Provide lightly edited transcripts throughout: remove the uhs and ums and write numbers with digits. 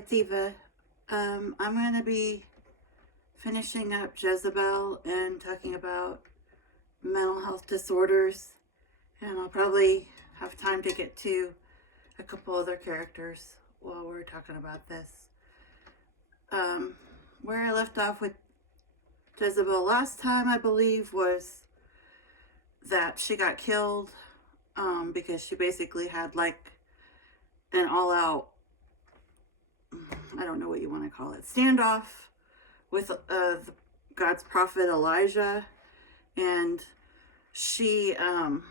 it's Eva. I'm going to be finishing up Jezebel and talking about mental health disorders, and I'll probably have time to get to a couple other characters while we're talking about this. Where I left off with Jezebel last time, I believe, was that she got killed because she basically had like an all-out, I don't know what you want to call it, standoff with God's prophet Elijah, and she had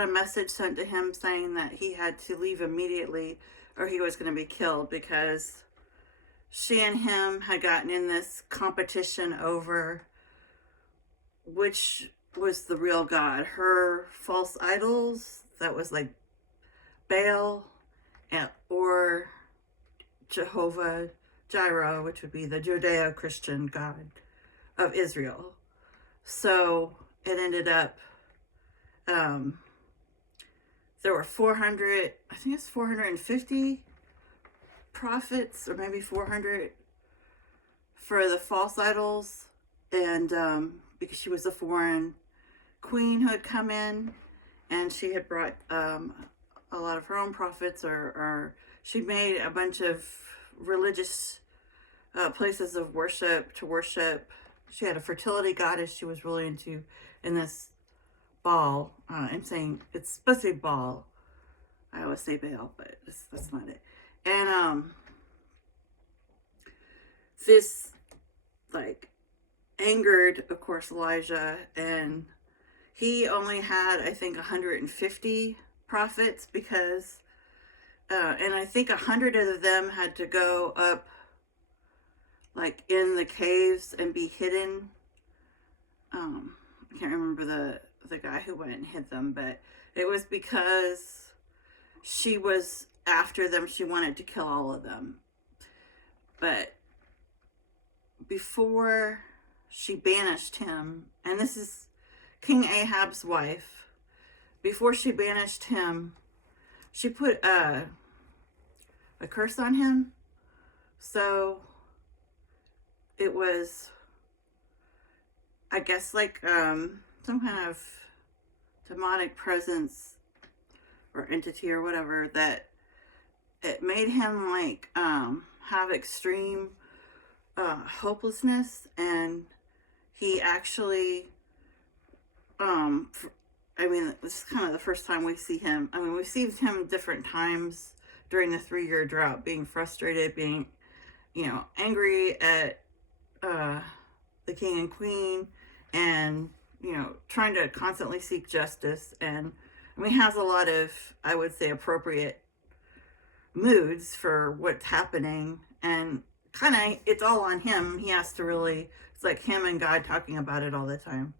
a message sent to him saying that he had to leave immediately or he was going to be killed, because she and him had gotten in this competition over which was the real God. Her false idols, that was like Baal or Jehovah Jireh, which would be the Judeo-Christian God of Israel. So it ended up, there were 400, I think it's 450 prophets, or maybe 400 for the false idols. And because she was a foreign queen who had come in, and she had brought a lot of her own prophets, or she made a bunch of religious places of worship to worship. She had a fertility goddess she was really into in this Baal. I'm saying it's supposed to be Baal. I always say Baal, but that's not it. And this like angered, of course, Elijah, and he only had, I think, 150 prophets, because and I think 100 of them had to go up like in the caves and be hidden. I can't remember the guy who went and hid them, but it was because she was after them. She wanted to kill all of them. But before she banished him, and this is King Ahab's wife, before she banished him, she put a curse on him. So it was, I guess, like some kind of demonic presence or entity or whatever, that it made him like have extreme hopelessness. And he actually I mean, this is kind of the first time we see him. I mean, we've seen him different times during the 3-year drought, being frustrated, being, angry at the king and queen, and, trying to constantly seek justice. And I mean, he has a lot of, I would say, appropriate moods for what's happening. And kind of, it's all on him. He has to really, it's like him and God talking about it all the time.